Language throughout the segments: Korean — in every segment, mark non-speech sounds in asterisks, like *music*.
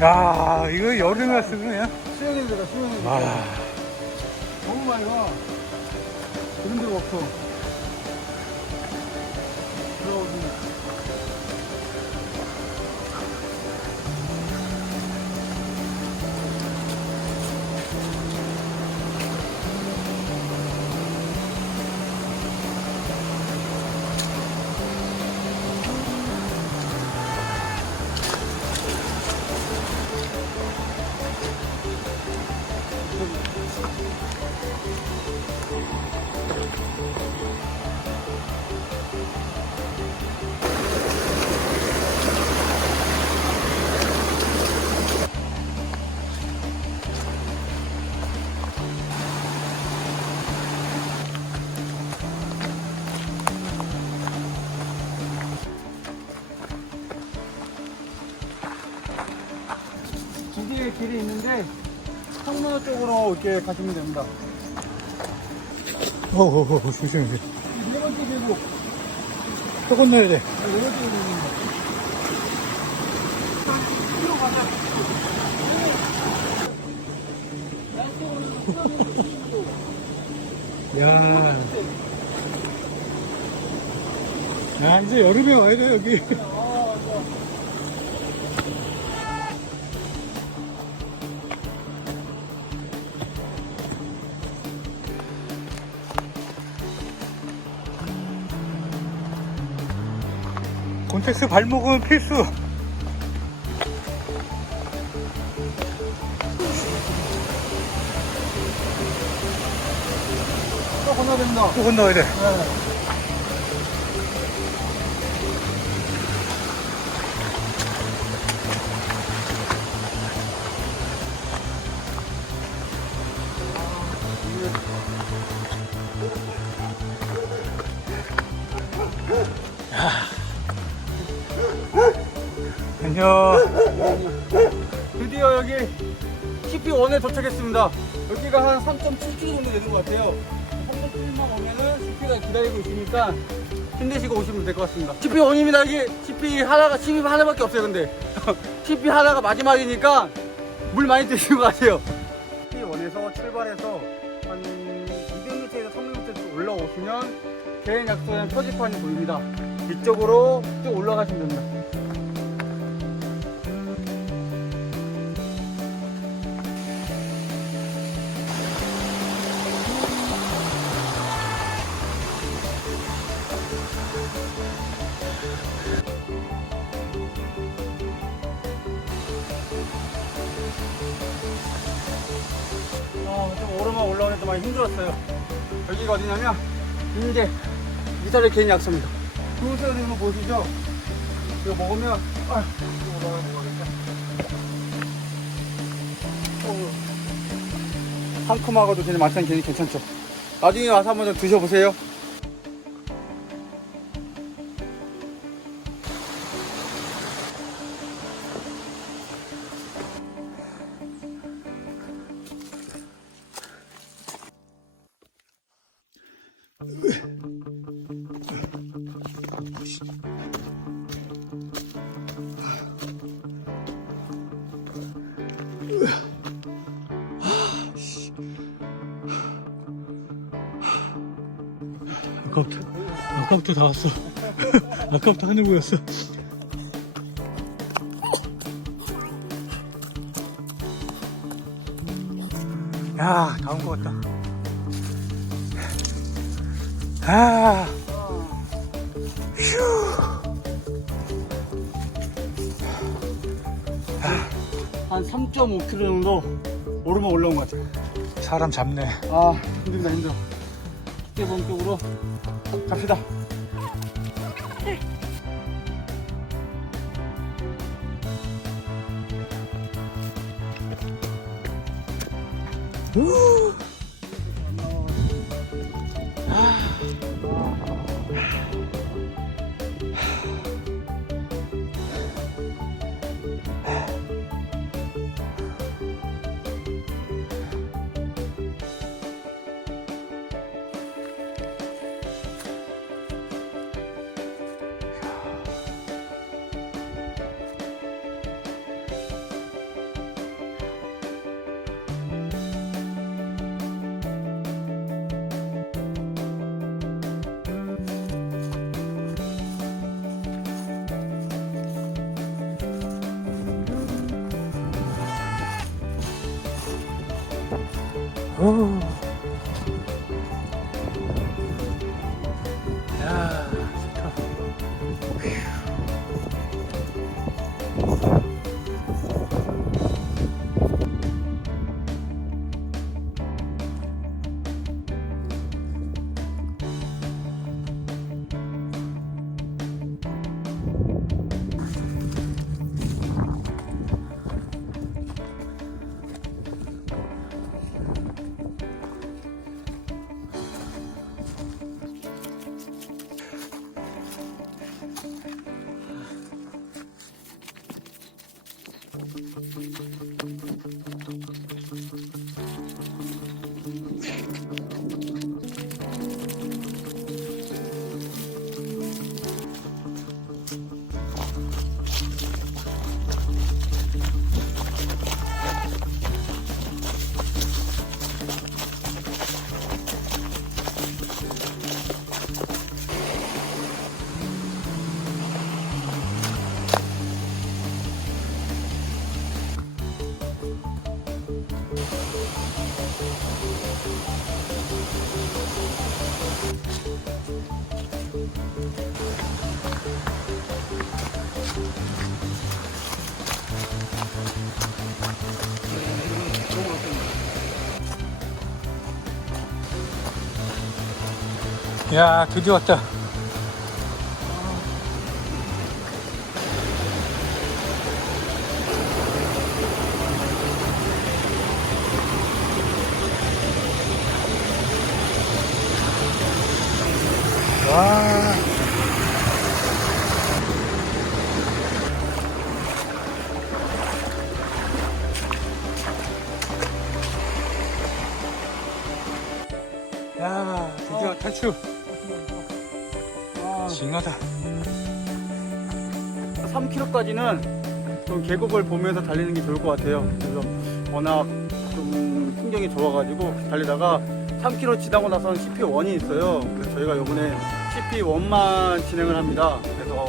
야, 이거 여름에 왔으면 그냥. 수영이 들어가 수영이 와. 너무 많이 와 그런 데가 없어 길이 있는데 성문호 쪽으로 이렇게 가시면 됩니다 어, 어, 어, 조심해. 네 번째 계곡 또 건너야 돼. 네 번째 계곡입니다 야. 야, 이제 여름에 와야 돼, 여기. 곤텍스 발목은 필수. 또 건너야 됩니다 또 건너야 돼. 네. 안녕. 드디어 여기 CP1에 도착했습니다. 여기가 한 3.7km 정도 되는 것 같아요. 3.7만 오면은 CP가 기다리고 있으니까 힘내시고 오시면 될 것 같습니다. CP1입니다. 여기 CP 하나가, CP 하나밖에 없어요, 근데. *laughs* CP 하나가 마지막이니까 물 많이 드시고 가세요. CP1에서 출발해서 한 200m에서 300m 올라오시면 개인 약소형 표지판이 보입니다. 이쪽으로 쭉 올라가시면 됩니다. 어, 좀 오르막 올라오는데 많이 힘들었어요. 여기가 어디냐면, 인제, 이탈리 개인 약소입니다. 구우새우 있는 거 보시죠? 이거 먹으면, 아, 이거 올라가 먹어야겠다. 어, 상큼하고도 되게 맛있는 괜히 괜찮죠? 나중에 와서 한번 좀 드셔보세요. 아까부터 다 왔어. *laughs* 아까부터 하늘 보였어. 야, 다 온 것 같다. 아, 한 3.5km 정도 오르막 올라온 것 같아요. 사람 잡네. 아, 힘들다, 힘들어. 기대 본격으로 갑시다. 아. 오. 야, 드디어 왔다. 와. 야, 드디어 탈출. 아, 징하다. 3km까지는 좀 계곡을 보면서 달리는 게 좋을 것 같아요. 그래서 워낙 좀 풍경이 좋아가지고 달리다가 3km 지나고 나서는 CP1이 있어요. 그래서 저희가 요번에 CP1만 진행을 합니다. 그래서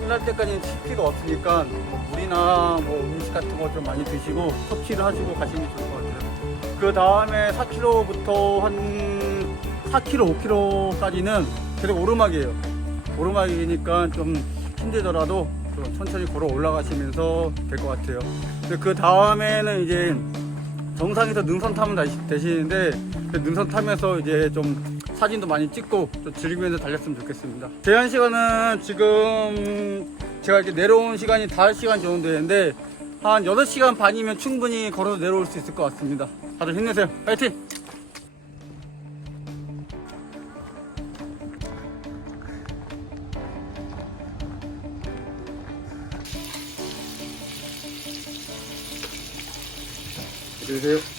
끝날 때까지는 CP가 없으니까 뭐 물이나 뭐 음식 같은 거 좀 많이 드시고 섭취를 하시고 가시는 게 좋을 것 같아요. 그 다음에 4km부터 한 4km, 5km까지는 계속 오르막이에요. 오르막이니까 좀 힘들더라도 좀 천천히 걸어 올라가시면서 될 것 같아요. 그 다음에는 이제 정상에서 능선 타면 다시 되시는데 그 능선 타면서 이제 좀 사진도 많이 찍고 좀 즐기면서 달렸으면 좋겠습니다. 제한 시간은 지금 제가 이렇게 내려온 시간이 5시간 정도 되는데 한 8시간 반이면 충분히 걸어 내려올 수 있을 것 같습니다. 다들 힘내세요. 파이팅! 안녕히 계세요.